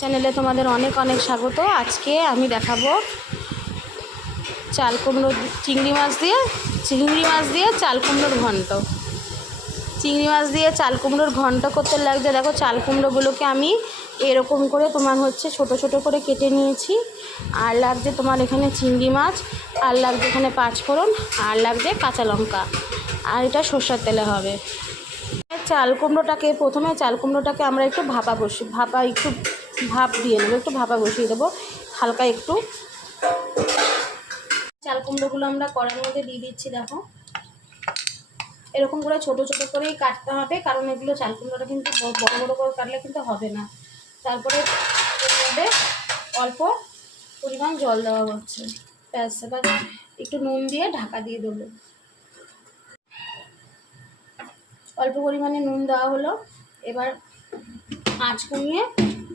চ্যানেলে তোমাদের অনেক অনেক স্বাগত। আজকে আমি দেখাবো চাল কুমড়ো চিংড়ি মাছ দিয়ে চাল কুমড়োর ঘন্ট। চিংড়ি মাছ দিয়ে চাল কুমড়োর ঘন্ট করতে লাগছে। দেখো চাল কুমড়োগুলোকে আমি এরকম করে তোমার ছোট ছোট করে কেটে নিয়েছি। আর লাগছে তোমার এখানে চিংড়ি মাছ, আর লাগছে এখানে পাঁচফোড়ন, আর লাগছে কাঁচা লঙ্কা, আর এটা সর্ষের তেলে হবে। প্রথমে চাল কুমড়োটাকে আমরা একটু ভাপ দিয়ে নেবো, একটু ভাপা বসিয়ে দেবো হালকা একটু। চাল কুমড়োগুলো আমরা কড়াইয়ের মধ্যে দিয়ে দিচ্ছি। দেখো এরকম করে ছোট ছোট করেই কাটতে হবে, কারণ এগুলো চাল কুমড়োটা কিন্তু বড় বড় করে কাটলে কিন্তু হবে না। তারপরে এর মধ্যে অল্প পরিমাণ জল দেওয়া হচ্ছে, ব্যাস। এবার একটু নুন দিয়ে ঢাকা দিয়ে দেবো। অল্প পরিমাণে নুন দেওয়া হলো, এবার আঁচ কমিয়ে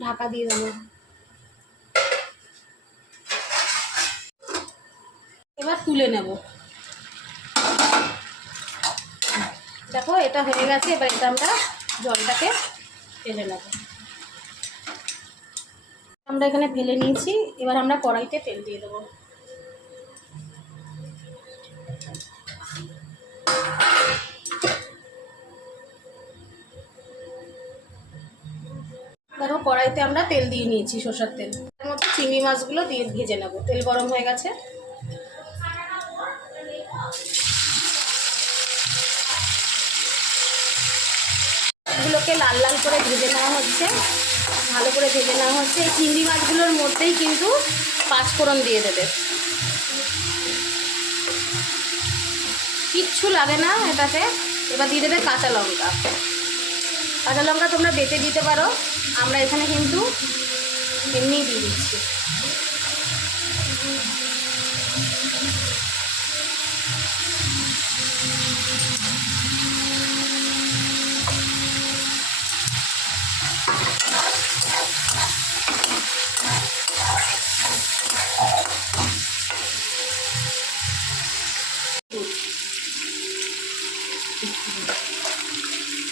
ঢাকা দিয়ে দেবো। এবার তুলে নেব। দেখো এটা হয়ে গেছে। এবার এটা আমরা জলটাকে ফেলে নেব। আমরা এখানে ফেলে নিয়েছি। এবার আমরা কড়াইতে তেল দিয়ে দেবো। দেখো কড়াইতে আমরা তেল দিয়ে নিয়েছি, সরষের তেল। তার মধ্যে চিংড়ি মাছগুলো দিয়ে ভেজে নেব। তেল গরম হয়ে গেছে। এগুলোকে লাল লাল করে ভেজে নেওয়া হচ্ছে, ভালো করে ভেজে নেওয়া হচ্ছে। এই চিংড়ি মাছগুলোর মধ্যেই কিন্তু পাঁচফোড়ন দিয়ে দেবে, কিচ্ছু লাগে না এটাতে। এবার দিয়ে দেবে কাঁচা লঙ্কা। কাঁচা লঙ্কা তোমরা বেটে দিতে পারো, আমরা এখানে কিন্তু এমনিই দিয়ে দিচ্ছি।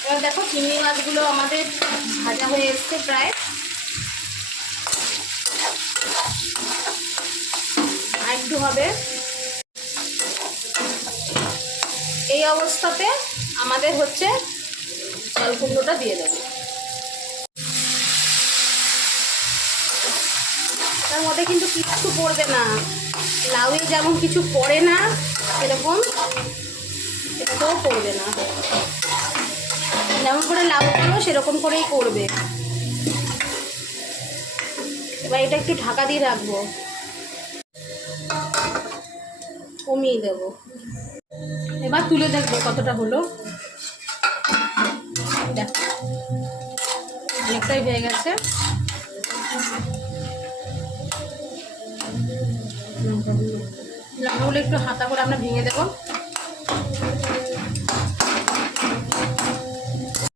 এবার দেখো চিংড়ি মাছগুলো আমাদের ভাজা হয়ে এসছে প্রায়। আর একটু হবে। এই অবস্থাতে আমাদের চাল কুমড়োটা দিয়ে দেবো। তার মধ্যে কিন্তু কিচ্ছু পড়বে না, লাউয়ে যেমন কিছু পড়ে না সেরকম এটাতেও পড়বে না। যেমন করে লাউ করো সেরকম করেই করবে। এবার এটা একটু ঢাকা দিয়ে রাখবো, কমিয়ে দেবো। এবার তুলে দেখবো কতটা হলো। দেখো অনেকটাই হয়ে গেছে। লঙ্কাগুলো একটু হাতা করে আমরা ভেঙে দেবো।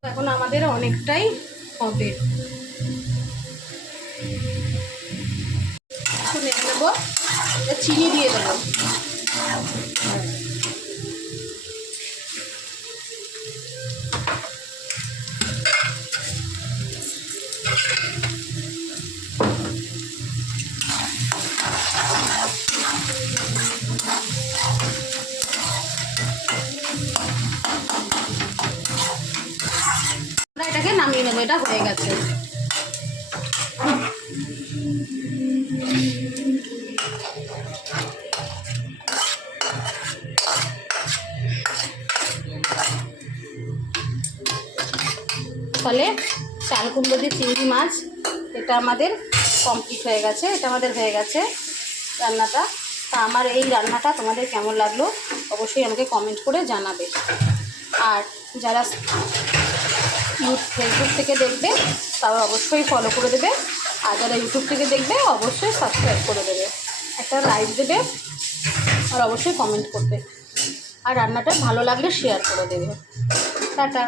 এখন আমাদের অনেকটাই হবে। একটু নেড়ে দেবো, চিনি দিয়ে দেবো। এটাকে নামিয়ে নেবো, এটা হয়ে গেছে। ফলে চাল কুমড়ো দিয়ে চিংড়ি মাছ এটা আমাদের কমপ্লিট হয়ে গেছে। এটা আমাদের হয়ে গেছে রান্নাটা। তা আমার এই রান্নাটা তোমাদের কেমন লাগলো অবশ্যই আমাকে কমেন্ট করে জানাবে। আর যারা ফেসবুক থেকে দেখবে তারা অবশ্যই ফলো করে দেবে, আর যারা ইউটিউব থেকে দেখবে অবশ্যই সাবস্ক্রাইব করে দেবে, একটা লাইক দেবে, আর অবশ্যই কমেন্ট করবে। আর রান্নাটা ভালো লাগলে শেয়ার করে দেবে। টাটা।